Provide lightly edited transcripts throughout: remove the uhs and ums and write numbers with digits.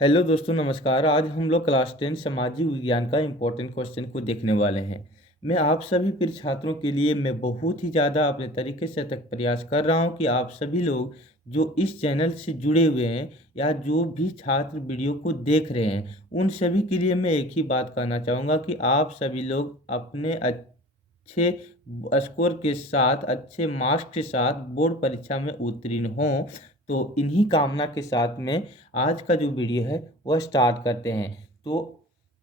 Hello दोस्तों, नमस्कार। आज हम लोग क्लास 10 सामाजिक विज्ञान का इम्पोर्टेंट क्वेश्चन को देखने वाले हैं। मैं आप सभी प्रिय छात्रों के लिए मैं बहुत ही ज़्यादा अपने तरीके से तक प्रयास कर रहा हूं कि आप सभी लोग जो इस चैनल से जुड़े हुए हैं या जो भी छात्र वीडियो को देख रहे हैं, उन सभी के लिए मैं एक ही बात कहना चाहूँगा कि आप सभी लोग अपने अच्छे स्कोर के साथ, अच्छे मार्क्स के साथ बोर्ड परीक्षा में उत्तीर्ण हों। तो इन्हीं कामना के साथ में आज का जो वीडियो है वह स्टार्ट करते हैं। तो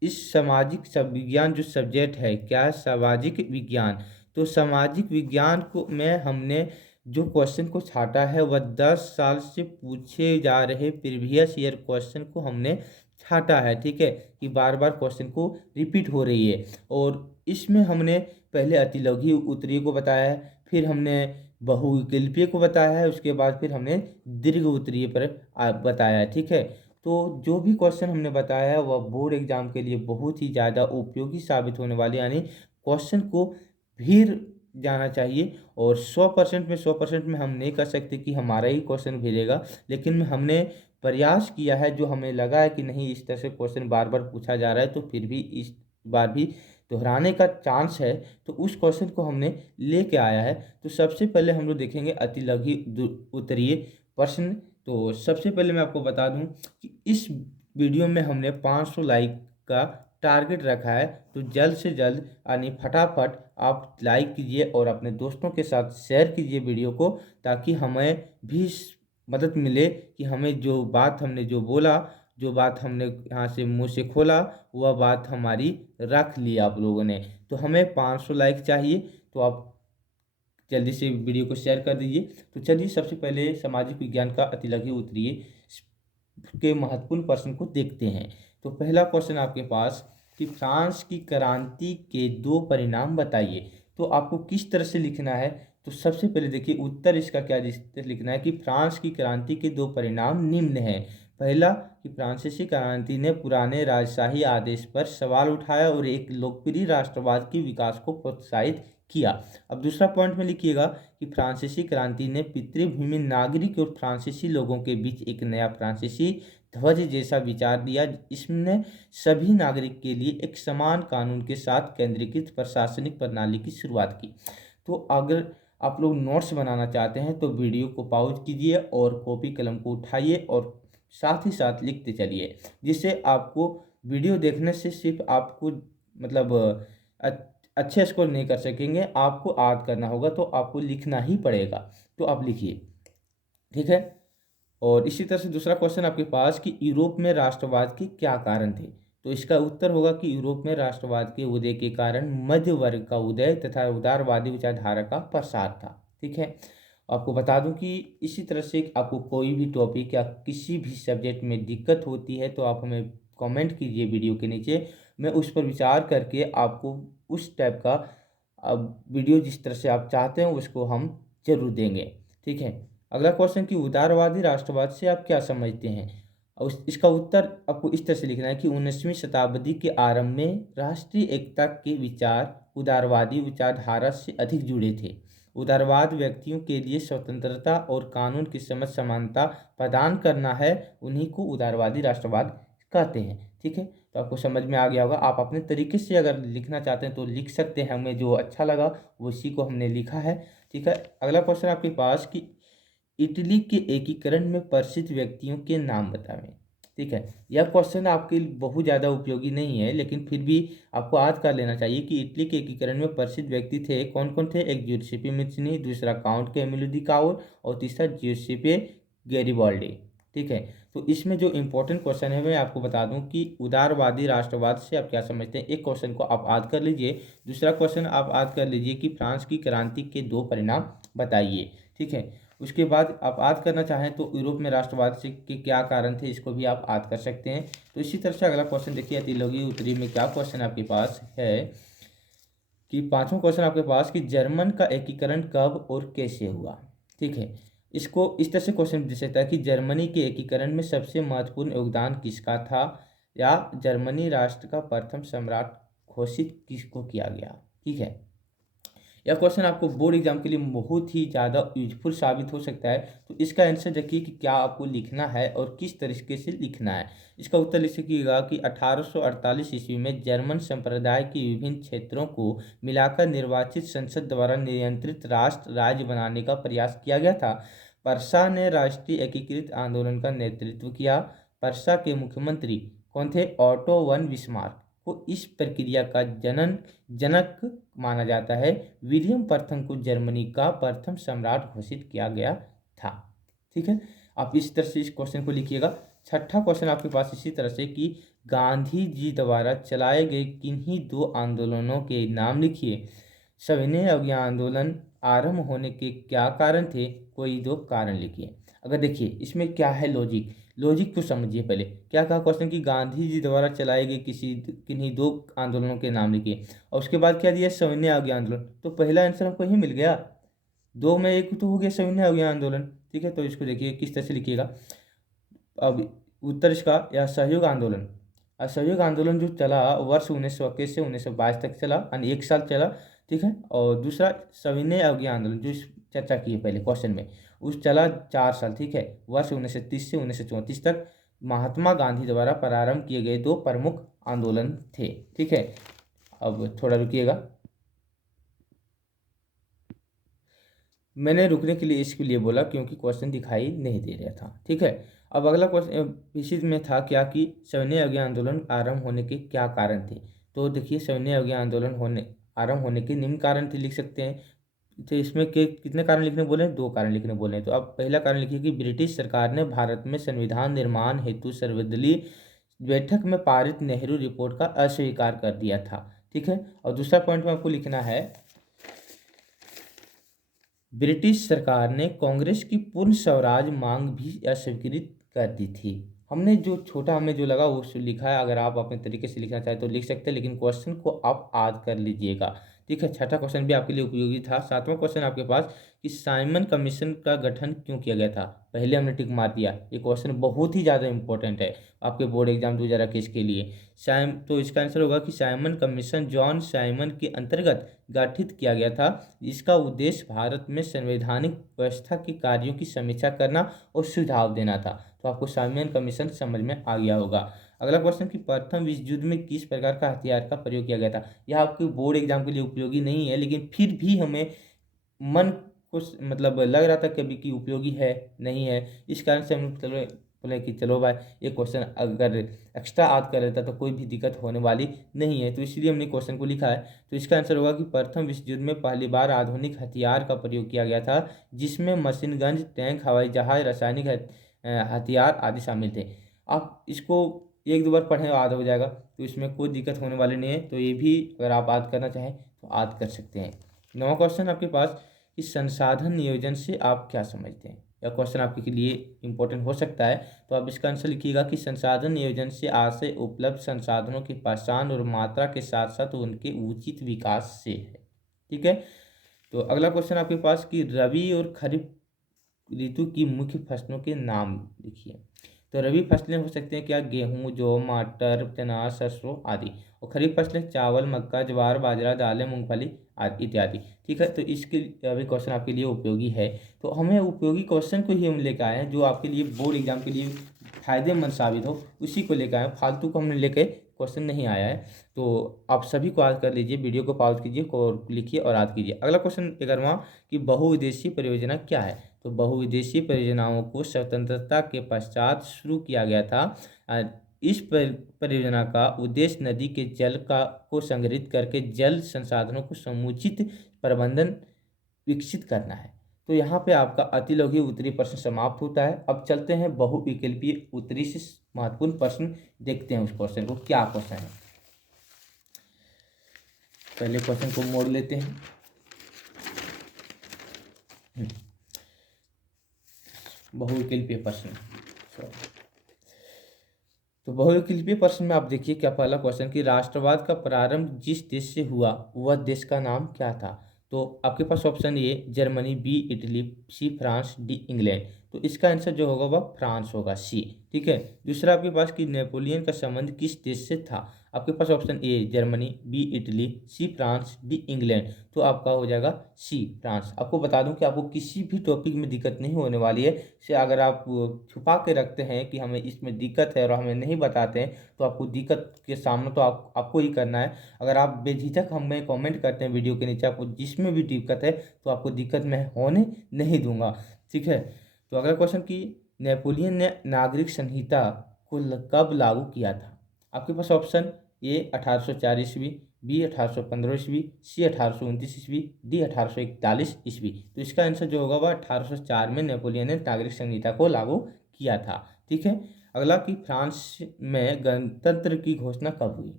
इस सामाजिक सब विज्ञान जो सब्जेक्ट है, क्या है सामाजिक विज्ञान। तो सामाजिक विज्ञान को में हमने जो क्वेश्चन को छाटा है वह 10 साल से पूछे जा रहे प्रीवियस ईयर क्वेश्चन को हमने छाटा है। ठीक है, कि बार बार क्वेश्चन को रिपीट हो रही है। और इसमें हमने पहले अतिलघु उत्तरीय को बताया है, फिर हमने बहुविकल्पीय को बताया है, उसके बाद फिर हमने दीर्घ उत्तरीय पर बताया है। ठीक है, तो जो भी क्वेश्चन हमने बताया है वह बोर्ड एग्जाम के लिए बहुत ही ज़्यादा उपयोगी साबित होने वाले, यानी क्वेश्चन को फिर जाना चाहिए। और 100% में 100% में हम नहीं कर सकते कि हमारा ही क्वेश्चन भेजेगा, लेकिन हमने प्रयास किया है। जो हमें लगा है कि नहीं, इस तरह से क्वेश्चन बार बार पूछा जा रहा है तो फिर भी इस बार भी दोहराने का चांस है, तो उस क्वेश्चन को हमने लेके आया है। तो सबसे पहले हम लोग देखेंगे अतिलघु उत्तरीय प्रश्न। तो सबसे पहले मैं आपको बता दूं कि इस वीडियो में हमने 500 लाइक का टारगेट रखा है। तो जल्द से जल्द यानी फटाफट आप लाइक कीजिए और अपने दोस्तों के साथ शेयर कीजिए वीडियो को, ताकि हमें भी मदद मिले कि हमें जो बात हमने जो बोला, जो बात हमने यहाँ से मुंह से खोला, वह बात हमारी रख ली आप लोगों ने। तो हमें 500 लाइक चाहिए, तो आप जल्दी से वीडियो को शेयर कर दीजिए। तो चलिए सबसे पहले सामाजिक विज्ञान का अतिलघु उत्तरीय के महत्वपूर्ण प्रश्न को देखते हैं। तो पहला क्वेश्चन आपके पास कि फ्रांस की क्रांति के दो परिणाम बताइए। तो आपको किस तरह से लिखना है। तो सबसे पहले देखिए उत्तर इसका क्या लिखना है कि फ्रांस की क्रांति के दो परिणाम निम्न हैं। पहला कि फ्रांसीसी क्रांति ने पुराने राजशाही आदेश पर सवाल उठाया और एक लोकप्रिय राष्ट्रवाद के विकास को प्रोत्साहित किया। अब दूसरा पॉइंट में लिखिएगा कि फ्रांसीसी क्रांति ने पितृभूमि नागरिक और फ्रांसीसी लोगों के बीच एक नया फ्रांसीसी ध्वज जैसा विचार दिया। इसने सभी नागरिक के लिए एक समान कानून के साथ केंद्रीकृत प्रशासनिक प्रणाली की शुरुआत की। तो अगर आप लोग नोट्स बनाना चाहते हैं तो वीडियो को पॉज कीजिए और कॉपी कलम को उठाइए और साथ ही साथ लिखते चलिए, जिससे आपको वीडियो देखने से सिर्फ आपको मतलब अच्छे स्कोर नहीं कर सकेंगे, आपको याद करना होगा, तो आपको लिखना ही पड़ेगा। तो आप लिखिए, ठीक है। और इसी तरह से दूसरा क्वेश्चन आपके पास कि यूरोप में राष्ट्रवाद के क्या कारण थे। तो इसका उत्तर होगा कि यूरोप में राष्ट्रवाद के उदय के कारण मध्य वर्ग का उदय तथा उदारवादी विचारधारा का प्रसार था। ठीक है, आपको बता दूं कि इसी तरह से आपको कोई भी टॉपिक या किसी भी सब्जेक्ट में दिक्कत होती है तो आप हमें कमेंट कीजिए वीडियो के नीचे। मैं उस पर विचार करके आपको उस टाइप का वीडियो जिस तरह से आप चाहते हैं उसको हम जरूर देंगे। ठीक है, अगला क्वेश्चन कि उदारवादी राष्ट्रवाद से आप क्या समझते हैं। और इसका उत्तर आपको इस तरह से लिखना है कि 19वीं शताब्दी के आरंभ में राष्ट्रीय एकता के विचार उदारवादी विचारधारा से अधिक जुड़े थे। उदारवाद व्यक्तियों के लिए स्वतंत्रता और कानून की समझ समानता प्रदान करना है, उन्हीं को उदारवादी राष्ट्रवाद कहते हैं। ठीक है, तो आपको समझ में आ गया होगा। आप अपने तरीके से अगर लिखना चाहते हैं तो लिख सकते हैं, हमें जो अच्छा लगा वो इसी को हमने लिखा है। ठीक है, अगला क्वेश्चन आपके पास कि इटली के एकीकरण में प्रसिद्ध व्यक्तियों के नाम बतावें। ठीक है, यह क्वेश्चन आपके लिए बहुत ज़्यादा उपयोगी नहीं है, लेकिन फिर भी आपको याद कर लेना चाहिए कि इटली के एकीकरण में प्रसिद्ध व्यक्ति थे, कौन कौन थे। एक ज्यूसेप्पे मैज़िनी, दूसरा काउंट कैमिलो दी काउर और तीसरा ज्यूसेप्पे गैरिबाल्डी। ठीक है, तो इसमें जो इंपॉर्टेंट क्वेश्चन है मैं आपको बता दूं कि उदारवादी राष्ट्रवाद से आप क्या समझते हैं। एक क्वेश्चन को आप याद कर लीजिए, दूसरा क्वेश्चन आप याद कर लीजिए कि फ्रांस की क्रांति के दो परिणाम बताइए। ठीक है, उसके बाद आप याद करना चाहें तो यूरोप में राष्ट्रवाद से के क्या कारण थे, इसको भी आप याद कर सकते हैं। तो इसी तरह से अगला क्वेश्चन देखिए, अतिलघु उत्तरीय में क्या क्वेश्चन आपके पास है कि पांचवा क्वेश्चन आपके पास कि जर्मन का एकीकरण कब और कैसे हुआ। ठीक है, इसको इस तरह से क्वेश्चन पूछ सकता है कि जर्मनी के एकीकरण में सबसे महत्वपूर्ण योगदान किसका था, या जर्मनी राष्ट्र का प्रथम सम्राट घोषित किसको किया गया। ठीक है, यह क्वेश्चन आपको बोर्ड एग्जाम के लिए बहुत ही ज़्यादा यूजफुल साबित हो सकता है। तो इसका आंसर देखिए कि क्या आपको लिखना है और किस तरीके से लिखना है। इसका उत्तर लिख सकिएगा कि 1848 ईस्वी में जर्मन संप्रदाय के विभिन्न क्षेत्रों को मिलाकर निर्वाचित संसद द्वारा नियंत्रित राष्ट्र राज्य बनाने का प्रयास किया गया था। परसा ने राष्ट्रीय एकीकृत आंदोलन का नेतृत्व किया। परसा के मुख्यमंत्री कौन थे? ऑटो वन बिस्मार्क को इस प्रक्रिया का जनक माना जाता है। विलियम प्रथम को जर्मनी का प्रथम सम्राट घोषित किया गया था। ठीक है, आप इस तरह से इस क्वेश्चन को लिखिएगा। छठा क्वेश्चन आपके पास इसी तरह से कि गांधी जी द्वारा चलाए गए किन्हीं दो आंदोलनों के नाम लिखिए। सविनय अवज्ञा आंदोलन आरंभ होने के क्या कारण थे? कोई दो कारण लिखिए। अगर देखिए इसमें क्या है लॉजिक, लॉजिक को समझिए। पहले क्या कहा क्वेश्चन कि गांधी जी द्वारा चलाए गए किन्हीं दो आंदोलनों के नाम लिखिए, और उसके बाद क्या दिया? सविनय अवज्ञा आंदोलन। तो पहला आंसर हमको ही मिल गया, दो में एक तो हो गया सविनय अवज्ञा आंदोलन। ठीक है, तो इसको देखिए किस तरह से लिखिएगा। अब उत्तर इसका या सहयोग आंदोलन। असहयोग आंदोलन जो चला वर्ष 1921 से 1922 तक चला, यानी 1 साल चला। ठीक है, और दूसरा सविनय अवज्ञा आंदोलन जो चर्चा की है पहले क्वेश्चन में, उस चला 4 साल। ठीक है, वर्ष 1930 से 1934 तक महात्मा गांधी द्वारा प्रारंभ किए गए दो प्रमुख आंदोलन थे। ठीक है, अब थोड़ा रुकिएगा, मैंने रुकने के लिए इसके लिए बोला क्योंकि क्वेश्चन दिखाई नहीं दे रहा था। ठीक है, अब अगला क्वेश्चन इसी में था क्या कि सविनय अवज्ञा आंदोलन आरंभ होने के क्या कारण थे। तो देखिए सविनय अवज्ञा आंदोलन आरंभ होने के निम्न कारण थे, लिख सकते हैं। तो इसमें के कितने कारण लिखने बोले हैं? 2 कारण लिखने बोले हैं। तो अब पहला कारण लिखिए कि ब्रिटिश सरकार ने भारत में संविधान निर्माण हेतु सर्वदलीय बैठक में पारित नेहरू रिपोर्ट का अस्वीकार कर दिया था। ठीक है, और दूसरा पॉइंट में आपको लिखना है ब्रिटिश सरकार ने कांग्रेस की पूर्ण स्वराज मांग भी अस्वीकृत कर दी थी। हमने जो छोटा हमें जो लगा वो लिखा है, अगर आप अपने तरीके से लिखना चाहें तो लिख सकते हैं, लेकिन क्वेश्चन को आप याद कर लीजिएगा। ठीक है, छठा क्वेश्चन भी आपके लिए उपयोगी था। सातवां क्वेश्चन आपके पास कि साइमन कमीशन का गठन क्यों किया गया था? पहले हमने टिक मार दिया, ये क्वेश्चन बहुत ही ज़्यादा इंपॉर्टेंट है आपके बोर्ड एग्जाम 2021 के लिए। तो इसका आंसर होगा कि साइमन कमीशन जॉन साइमन के अंतर्गत गठित किया गया था। इसका उद्देश्य भारत में संवैधानिक व्यवस्था के कार्यों की समीक्षा करना और सुझाव देना था। तो आपको साइमन कमीशन समझ में आ गया होगा। अगला क्वेश्चन कि प्रथम विश्व युद्ध में किस प्रकार का हथियार का प्रयोग किया गया था? यह आपके बोर्ड एग्जाम के लिए उपयोगी नहीं है, लेकिन फिर भी हमें मन को मतलब लग रहा था कभी कि उपयोगी है नहीं है, इस कारण से हम चलो बोले कि चलो भाई ये क्वेश्चन अगर एक्स्ट्रा याद कर लेता तो कोई भी दिक्कत होने वाली नहीं है, तो इसलिए हमने क्वेश्चन को लिखा है। तो इसका आंसर होगा कि प्रथम विश्व युद्ध में पहली बार आधुनिक हथियार का प्रयोग किया गया था, जिसमें मशीन गन, टैंक, हवाई जहाज, रासायनिक हथियार आदि शामिल थे। आप इसको 1-2 बार पढ़ें याद हो जाएगा, तो इसमें कोई दिक्कत होने वाली नहीं है। तो ये भी अगर आप याद करना चाहें तो याद कर सकते हैं। 9वां क्वेश्चन आपके पास कि संसाधन नियोजन से आप क्या समझते हैं? यह क्वेश्चन आपके लिए इंपॉर्टेंट हो सकता है, तो आप इसका आंसर लिखिएगा कि संसाधन नियोजन से आशय उपलब्ध संसाधनों की पहचान और मात्रा के साथ साथ उनके उचित विकास से है। ठीक है, तो अगला क्वेश्चन आपके पास कि रबी और खरीफ ऋतु की मुख्य फसलों के नाम लिखिए। तो रबी फसलें हो सकते हैं क्या? गेहूँ, जौ, मटर, चना, सरसों आदि। और खरीफ फसलें चावल, मक्का, ज्वार, बाजरा, दालें, मूंगफली आदि इत्यादि। ठीक है, तो इसके अभी क्वेश्चन आपके लिए उपयोगी है। तो हमें उपयोगी क्वेश्चन को ही हम लेकर आए हैं जो आपके लिए बोर्ड एग्जाम के लिए फायदेमंद साबित हो, उसी को लेकर आए हैं। फालतू को हमने लेके क्वेश्चन नहीं आया है। तो आप सभी को याद कर लीजिए, वीडियो को पॉज कीजिए और लिखिए और याद कीजिए। अगला क्वेश्चन 11वां कि बहुउद्देशीय परियोजना क्या है? तो बहुउद्देशीय परियोजनाओं को स्वतंत्रता के पश्चात शुरू किया गया था। इस परियोजना का उद्देश्य नदी के जल का को संग्रहित करके जल संसाधनों को समुचित प्रबंधन विकसित करना है। तो यहाँ पे आपका अतिलघु उत्तरीय प्रश्न समाप्त होता है। अब चलते हैं बहुविकल्पीय उत्तरीय से महत्वपूर्ण प्रश्न देखते हैं। उस क्वेश्चन को क्या क्वेश्चन है, पहले क्वेश्चन को मोड़ लेते हैं। बहुविकल्पीय प्रश्न, तो बहुविकल्पीय प्रश्न में आप देखिए क्या पहला क्वेश्चन कि राष्ट्रवाद का प्रारंभ जिस देश से हुआ वह देश का नाम क्या था? तो आपके पास option A Germany, B Italy, C France, D England. तो इसका आंसर जो होगा वह फ्रांस होगा, सी। ठीक है। दूसरा आपके पास कि नेपोलियन का संबंध किस देश से था। आपके पास option A Germany, B Italy, C France, D England. तो आपका हो जाएगा सी फ्रांस। आपको बता दूं कि आपको किसी भी टॉपिक में दिक्कत नहीं होने वाली है। से अगर आप छुपा के रखते हैं कि हमें इसमें दिक्कत है और हमें नहीं बताते हैं, तो आपको दिक्कत के सामना तो आपको ही करना है। अगर आप बेझिझक हमें कमेंट करते हैं वीडियो के नीचे, आपको जिसमें भी दिक्कत है, तो आपको दिक्कत मैं होने नहीं दूंगा। ठीक है। तो अगला क्वेश्चन कि नेपोलियन ने नागरिक संहिता को कब लागू किया था। आपके पास ऑप्शन ए 1804 ईस्वी, बी 1815 ईस्वी, सी 1829 ईस्वी, डी 1841 ईस्वी। तो इसका आंसर जो होगा वह 1804 में नेपोलियन ने नागरिक संहिता को लागू किया था। ठीक है। अगला कि फ्रांस में गणतंत्र की घोषणा कब हुई।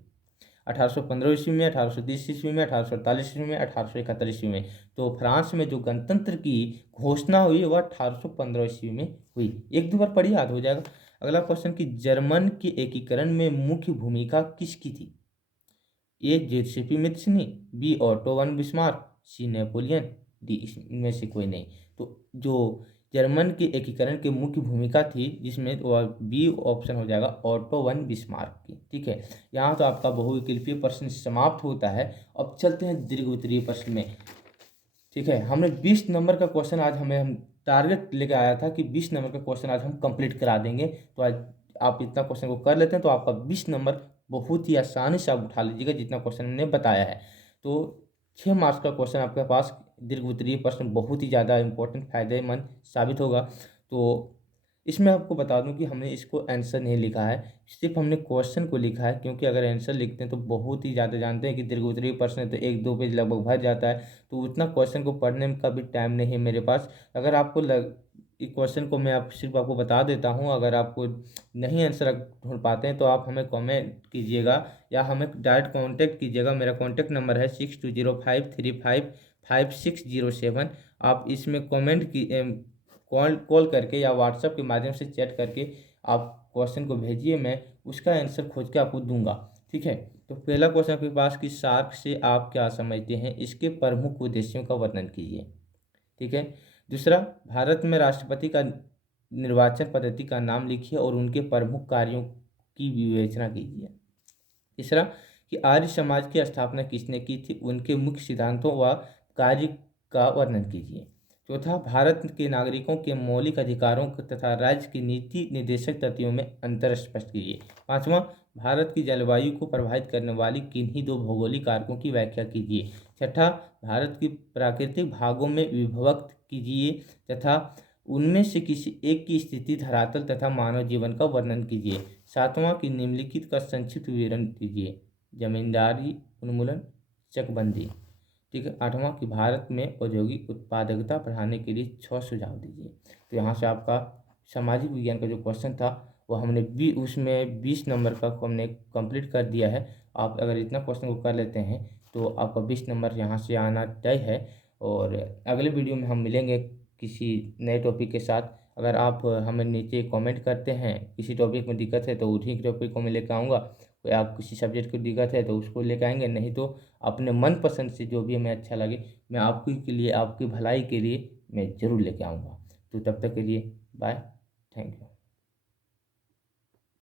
1815 ईस्वी में, 1830 ईस्वी में, 1848 ईस्वी में, 1871 ईस्वी में। तो फ्रांस में जो गणतंत्र की घोषणा हुई वह 1815 ईस्वी में हुई। एक दो बार पढ़ी, याद हो जाएगा। अगला क्वेश्चन कि जर्मन के एकीकरण में मुख्य भूमिका किसकी थी। ए जोसेफी मित्सनी, बी ऑटो वन बिस्मार्क, सी नेपोलियन, डी इनमें से कोई नहीं। तो जो जर्मन के एकीकरण की मुख्य भूमिका थी, जिसमें वह बी ऑप्शन हो जाएगा ऑटो वन बिस्मार्क की। ठीक है। यहाँ तो आपका बहुविकल्पीय प्रश्न समाप्त होता है। अब चलते हैं दीर्घ उत्तरीय प्रश्न में। ठीक है। हमने 20 नंबर का क्वेश्चन आज हम टारगेट लेके आया था कि 20 नंबर का क्वेश्चन आज हम कंप्लीट करा देंगे। तो आज आप इतना क्वेश्चन को कर लेते हैं तो आपका 20 नंबर बहुत ही आसानी से आप उठा लीजिएगा, जितना क्वेश्चन हमने बताया है। तो 6 मार्क्स का क्वेश्चन आपके पास दीर्घ उत्तरीय प्रश्न बहुत ही ज़्यादा इंपॉर्टेंट फायदेमंद साबित होगा। तो इसमें आपको बता दूं कि हमने इसको आंसर नहीं लिखा है, सिर्फ हमने क्वेश्चन को लिखा है। क्योंकि अगर आंसर लिखते हैं तो बहुत ही ज़्यादा, जानते हैं कि दीर्घ उत्तरीय प्रश्न है तो 1-2 पेज लगभग भर जाता है। तो उतना क्वेश्चन को पढ़ने का भी टाइम नहीं है मेरे पास। अगर आपको इस क्वेश्चन को मैं सिर्फ आपको बता देता हूँ, अगर आपको नहीं आंसर ढूंढ पाते हैं तो आप हमें कमेंट कीजिएगा या हमें डायरेक्ट कांटेक्ट कीजिएगा। मेरा कांटेक्ट नंबर है 6205355607। आप इसमें कमेंट की कॉल करके या व्हाट्सएप के माध्यम से चैट करके आप क्वेश्चन को भेजिए, मैं उसका आंसर खोज के आपको दूंगा। ठीक है। तो पहला क्वेश्चन आपके पास कि सार्क से आप क्या समझते हैं, इसके प्रमुख उद्देश्यों का वर्णन कीजिए। ठीक है। दूसरा, भारत में राष्ट्रपति का निर्वाचन पद्धति का नाम लिखिए और उनके प्रमुख कार्यों की विवेचना कीजिए। तीसरा, कि आर्य समाज की स्थापना किसने की थी, उनके मुख्य सिद्धांतों व कार्य का वर्णन कीजिए। चौथा, भारत के नागरिकों के मौलिक अधिकारों तथा राज्य की नीति निर्देशक तथ्यों में अंतर स्पष्ट कीजिए। पांचवा, भारत की जलवायु को प्रभावित करने वाली किन्हीं दो भौगोलिक कारकों की व्याख्या कीजिए। छठा, भारत की प्राकृतिक भागों में विभक्त कीजिए तथा उनमें से किसी एक की स्थिति, धरातल तथा मानव जीवन का वर्णन कीजिए। सातवां, कि निम्नलिखित का संक्षिप्त विवरण दीजिए। जमींदारी उन्मूलन, चकबंदी। ठीक है। आठवां, कि भारत में औद्योगिक उत्पादकता बढ़ाने के लिए 6 सुझाव दीजिए। तो यहाँ से आपका सामाजिक विज्ञान का जो क्वेश्चन था वो हमने उसमें 20 नंबर का हमने कंप्लीट कर दिया है। आप अगर इतना क्वेश्चन को कर लेते हैं तो आपका 20 नंबर यहाँ से आना तय है। और अगले वीडियो में हम मिलेंगे किसी नए टॉपिक के साथ। अगर आप हमें नीचे कमेंट करते हैं किसी टॉपिक में दिक्कत है तो उन्हीं टॉपिक को मैं लेकर आऊँगा। कोई आप किसी सब्जेक्ट को दिक्कत है तो उसको लेकर आएंगे, नहीं तो अपने मनपसंद से जो भी हमें अच्छा लगे मैं आपके के लिए, आपकी भलाई के लिए मैं ज़रूर लेके आऊँगा। तो तब तक के लिए बाय, थैंक यू।